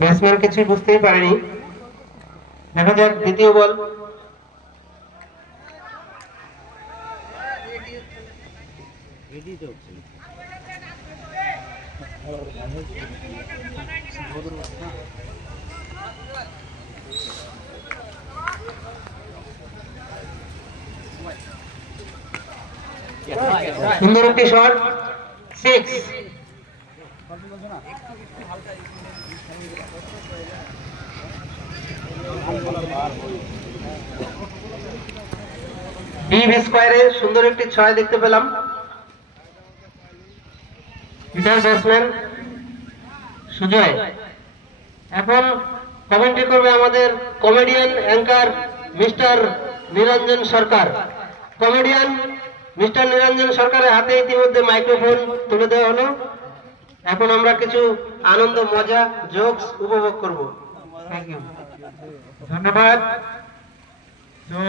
Batsman কিছুই বুঝতেই পারেনি। দেখা যাক দ্বিতীয় বল। সুন্দর একটি শট। সিক্স ডিপ স্কোয়ারে সুন্দর একটি ছয় দেখতে পেলাম। ব্যাটসম্যান সুজয়। এখন কমেন্ট্রি করবে আমাদের comedian anchor mister Niranjan Sarkar. Comedian mister Niranjan সরকারের হাতে ইতিমধ্যে মাইক্রোফোন তুলে দেওয়া হলো। এখন আমরা কিছু আনন্দ, মজা জোকস উপভোগ করব। ধন্যবাদ। তো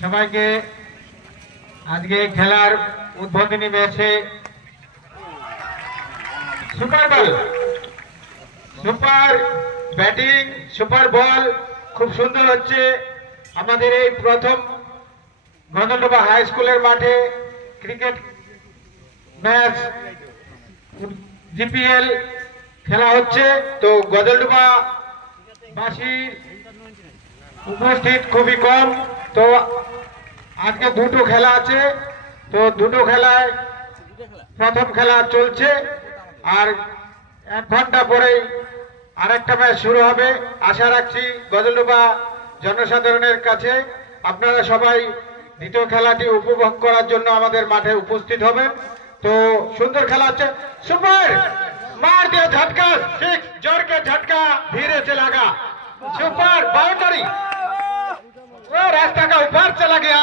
সবাইকে আজকে খেলার উদ্বোধনী ম্যাচে super ball, super batting, super ball খুব সুন্দর হচ্ছে। আমাদের এই প্রথম গন্ধডোবা হাই স্কুলের মাঠে ক্রিকেট ম্যাচ জিপিএল খেলা হচ্ছে। তো গজলডুবা বাসীর উপস্থিত খুবই কম। তো আজকে দুটো খেলা আছে। তো দুটো খেলায় প্রথম খেলা চলছে। আর এক ঘণ্টা পরেই আরেকটা ম্যাচ শুরু হবে। আশা রাখছি গজলডুবা জনসাধারণের কাছে আপনারা সবাই দ্বিতীয় খেলাটি উপভোগ করার জন্য আমাদের মাঠে উপস্থিত হবেন। तो सुंदर खलाच सुपर! मार दिया झटका सिक्स ज़ोर के झटका धीरे से लगा। Super boundary. वो रास्ता का ऊपर चला गया।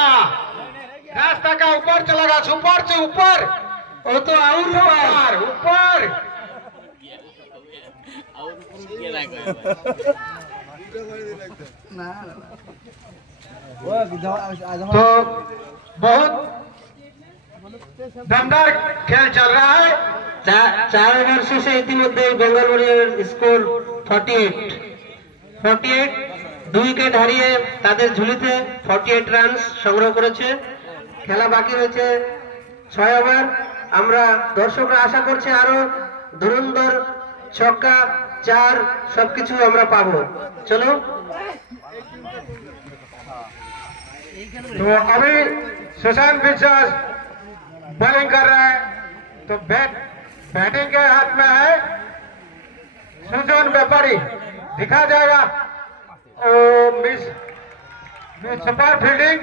रास्ता का ऊपर चला गया सुपर से ऊपर। वो तो और ऊपर। ऊपर तो बहुत दमदार खेल चल रहा है চার ওভার শেষে ইতিমধ্যে Bengal warrior score forty eight forty eight দুই উইকেট হারিয়ে তাদের ঝুলিতে ফর্টি এইট রানস সংগ্রহ করেছে খেলা বাকি রয়েছে ছয় ওভার আমরা দর্শকরা আশা করছি আরো ধুরন্ধর ছক্কা চার সবকিছু আমরা পাবো চলো तो अभी सुशांत विश्वास बॉलिंग कर रहा है। तो बैट, बैटिंग के हाथ में है सुजन व्यापारी। दिखा जाएगा। ओ, मिस मिस सुपर फील्डिंग।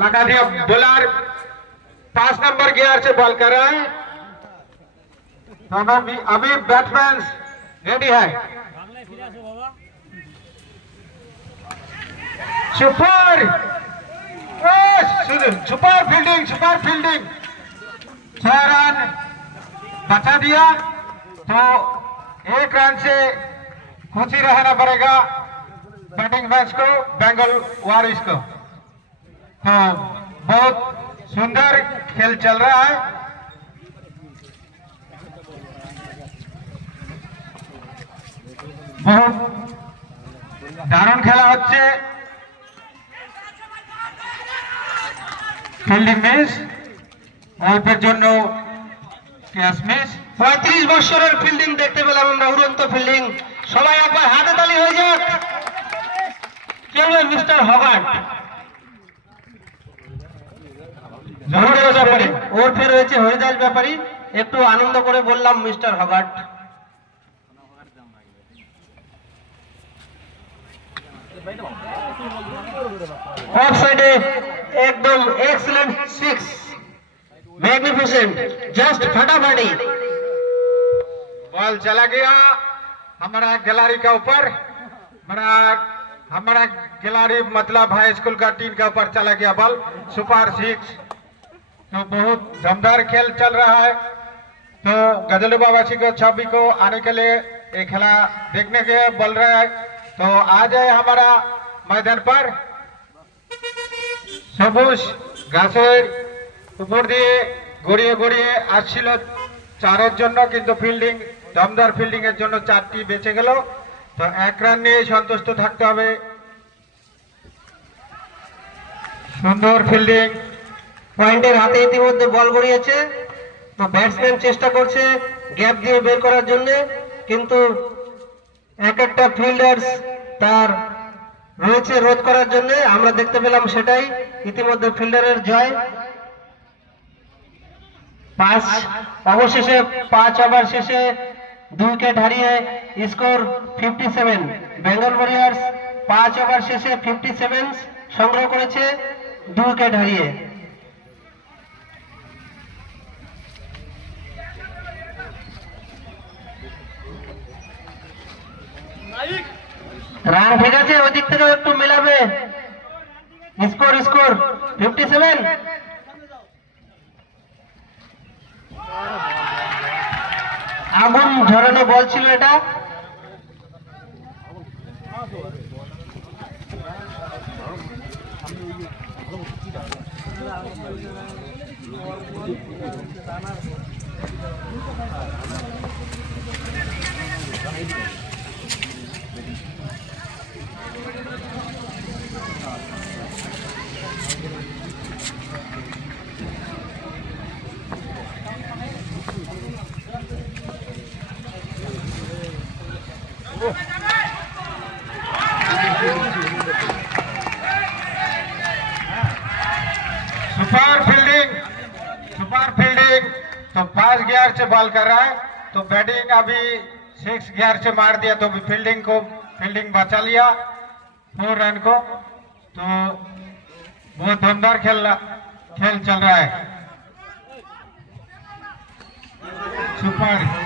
लगा दिया बॉलर। पाँच नंबर गियर से बॉल कर रहा है। तो अभी अभी बैट्समैन रेडी है। Super. Super fielding super fielding छह रन बचा दिया तो एक रन से खुशी रहना पड़ेगा बैटिंग मैच को बेंगल वारिस को तो बहुत सुंदर खेल चल रहा है बहुत দারুণ খেলা হচ্ছে ফিল্ডিং মিস অল্পের জন্য ক্যাচ মিস পঁয়ত্রিশ বছরের ফিল্ডিং দেখতে পেলাম আমরা, উড়ন্ত ফিল্ডিং সবাই একবার হাতে তালি হয়ে যাক। কেউ মিস্টার হবার্ট ওর ফের রয়েছে হরিদাস ব্যাপারী। একটু আনন্দ করে বললাম মিস্টার হগার্ট অফ সাইডে একদম এক্সেলেন্ট সিক্স मैग्निफिसेंट जस्ट फटाफटी बॉल चला गया हमारा गैलरी का ऊपर हमारा हमारा गैलरी मतलब हाई स्कूल का टीम का ऊपर चला गया बॉल सुपर सिक्स तो बहुत दमदार खेल चल रहा है तो गजलुबावासी को छवि को आने के लिए ये खेला देखने के बोल रहे हैं तो आ जाए हमारा मैदान पर সবুজ গাছের উপর দিয়ে গড়িয়ে গড়িয়ে আসছিল। চারের জন্য কিন্তু ফিল্ডিং দমদার ফিল্ডিং এর জন্য চারটি বেঁচে গেল। তো এক রান নিয়ে সন্তুষ্ট থাকতে হবে। সুন্দর ফিল্ডিং পয়েন্টের হাতে ইতিমধ্যে বল গড়িয়েছে। তো ব্যাটসম্যান চেষ্টা করছে গ্যাপ দিয়ে বের করার জন্য। কিন্তু এক একটা ফিল্ডার্স তার রয়েছে রোধ করার জন্য। আমরা দেখতে পেলাম সেটাই। ইতিমধ্যে ফিল্ডারের জয়। পাঁচ অবশেষে, পাঁচ ওভার শেষে দুই উইকেট হারিয়ে score fifty seven. Bengal warriors পাঁচ ওভার শেষে ফিফটি সেভেন সংগ্রহ করেছে দুই উইকেট হারিয়ে। রান ঠিক আছে ওই দিক থেকে একটু মেলাবে। স্কোর স্কোর ফিফটি সেভেন আগুন ঝরানো বল ছিল এটা। सुपर फील्डिंग सुपर फील्डिंग तो पाँच से बॉल कर रहा है। तो बैटिंग अभी सिक्स गियर से मार दिया तो फील्डिंग को फील्डिंग बचा लिया। फोर रन को तो बहुत दमदार खेल खेल चल रहा है। सुपर।